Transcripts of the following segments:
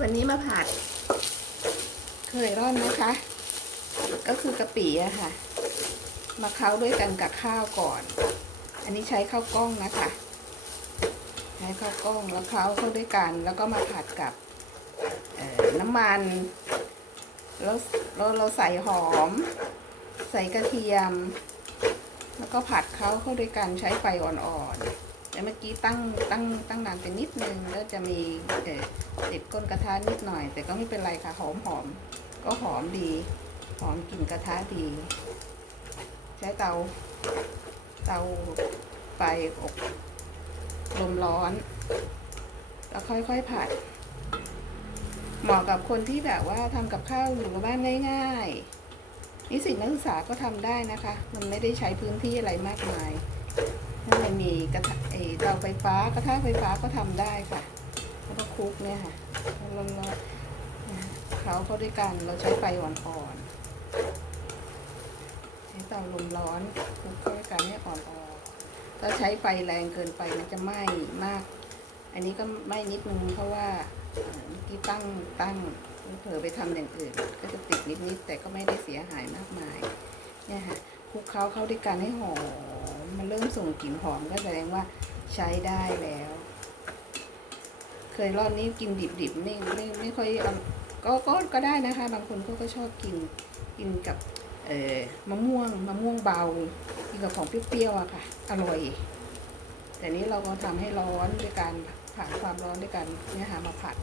วันนี้มาผัด เคยร่อนนะคะ ก็คือกะปิอะค่ะ มาเคล้าด้วยกันกับข้าวก่อน อันนี้ใช้ข้าวกล้องนะคะใช้ข้าวกล้องแล้วเคล้าเข้าด้วยกัน แล้วก็มาผัดกับน้ำมันแล้วเราเราใส่หอม ใส่กระเทียม แล้วก็ผัดเค้าเข้าด้วยกันใช้ไฟอ่อนๆ แต่เมื่อกี้ตั้งตั้งตั้งนานไปนิดนึงแล้วจะมีเอ่อติดก้นกระทะนิดหน่อย แต่ก็ไม่เป็นไรค่ะหอมหอมก็หอมดี หอมกลิ่นกระทะดี ใช้เตา เตาไฟอบลมร้อน แล้วค่อยๆผัด เหมาะกับคนที่แบบว่าทำกับข้าวอยู่บบ้านง่ายๆนิสิตนักศึกษาก็ทำได้นะคะ มันไม่ได้ใช้พื้นที่อะไรมากมาย ถ้ามันมีกระทะไอเตาไฟฟ้ากระทะไฟฟ้าก็ทำได้ค่ะ แล้วก็คลุกเนี่ยค่ะร้อนๆเขาเข้าด้วยกันเราใช้ไฟอ่อนๆใช้เตาลมร้อนคลุกเข้าด้วยกันให้อ่อนๆถ้าใช้ไฟแรงเกินไปมันจะไหม้มาก อันนี้ก็ไหม้นิดนึงเพราะว่าเอ่อเมื่อกี้ตั้งตั้งเผลอไปทำอย่างอื่น ก็จะติดนิดๆแต่ก็ไม่ได้เสียหายมากมายเนี่ยค่ะคลุกเคล้าเข้าด้วยกันให้หอม มันเริ่มส่งกลิ่นหอมก็แสดงว่าใช้ได้แล้ว เคยรอบนี้กินดิบๆไม่ไม่ไม่ค่อยอก็ก็ก็ได้นะคะ บางคนก็ก็ชอบกินกินกับเอ่อมะม่วงมะม่วงเบากินกับของเปรี้ยวๆอะค่ะ อร่อย แต่นี้เราก็ทำให้ร้อนด้วยการผ่านความร้อนด้วยกันเนี่ยค่ะมาผัด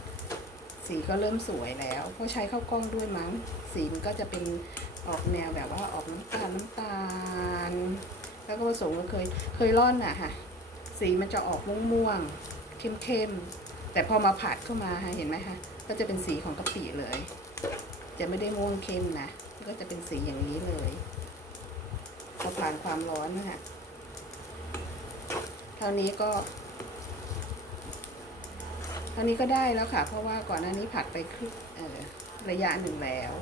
สีก็เริ่มสวยแล้ว เพราะใช้ข้าวกล้องด้วยมั้ง สีมันก็จะเป็นออกแนวแบบว่าออกน้ำตาลน้ำตาล แล้วก็ผสมกันเคยเคยร่อนอะค่ะ สีมันจะออกม่วงๆเข้มๆแต่พอมาผัดเข้ามาค่ะเห็นไหมคะก็จะเป็นสีของกะปิเลย จะไม่ได้ม่วงเข้มนะก็จะเป็นสีอย่างนี้เลยพอผ่านความร้อนนะคะเท่านี้ก็เท่านี้ก็ได้แล้วค่ะ เพราะว่าก่อนหน้านี้ผัดไปครึ่งเอ่อระยะหนึ่งแล้ว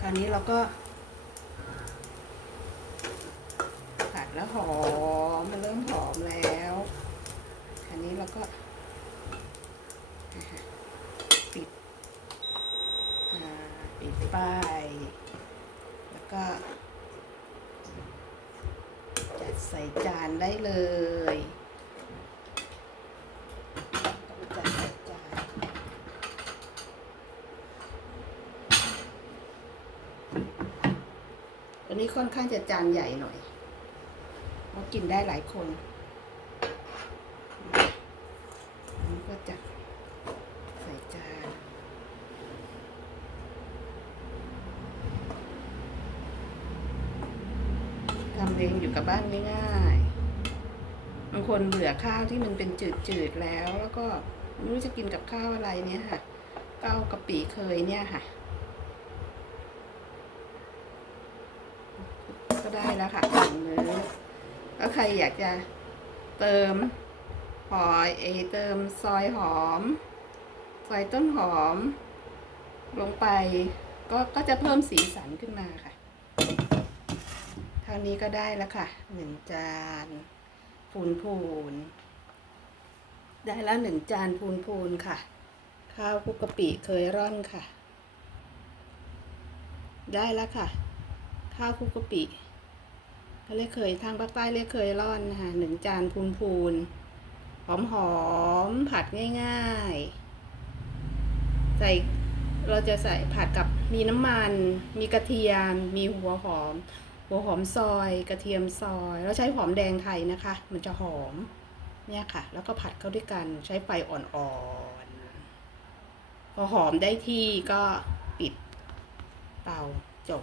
คราวนี้เราก็ ผัด แล้วหอมมันเริ่มหอมแล้วคราวนี้เราก็ปิดปิดป้ายแล้วก็ จัดใส่จานได้เลยจัดใส่จานอันนี้ค่อนข้างจะจานใหญ่หน่อย เพรากินได้หลายคนนนี้ก็จะใส่จานทำเองอยู่กับบ้านง่ายๆบางคนเบื่อข้าวที่มันเป็นจืดๆแล้วแล้วก็ไม่รู้จะกินกับข้าวอะไรเนี่ยค่ะก็เอากะปิเคยเนี่ยค่ะ ก็ได้แล้วค่ะหนึ่ง มื้อแล้วใครอยากจะเติมหอยเอเติมซอยหอม ซอยต้นหอม ลงไปก็ก็จะเพิ่มสีสันขึ้นมาค่ะ เท่านี้ก็ได้แล้วค่ะหนึ่งจานพูนพูน ได้แล้วหนึ่งจานพูนพูนค่ะ ข้าวคุกกะปิเคยร่อนค่ะ ได้แล้วค่ะ ข้าวคุกกะปิ เขาเรียกเคยทางภาคใต้เรียกเคยร่อนนะคะหนึ่งจานพูนพูนหอมหอมๆผัดง่ายๆ ใส่เราจะใส่ผัดกับมีน้ำมัน มีกระเทียม มีหัวหอม หัวหอมซอย กระเทียมซอยแล้วใช้หอมแดงไทยนะคะ มันจะหอมเนี่ยค่ะ แล้วก็ผัดเข้าด้วยกันใช้ไฟอ่อนๆพอหอมได้ที่ก็ปิดเตาจบ